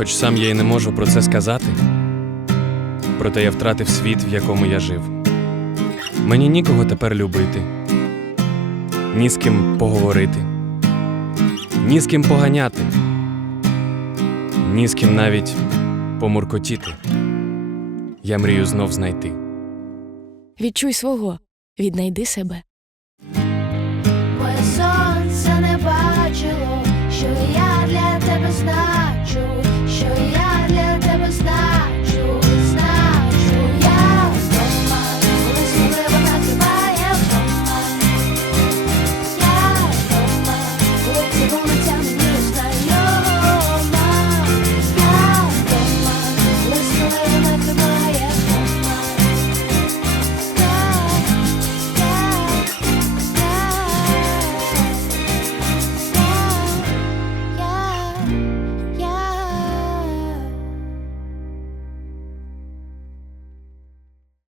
Хоч сам я й не можу про це сказати, проте я втратив світ, в якому я жив. Мені нікого тепер любити, ні з ким поговорити, ні з ким поганяти, ні з ким навіть помуркотіти. Я мрію знов знайти. Відчуй свого, віднайди себе. Моє сонце не бачило, що я для тебе знаю.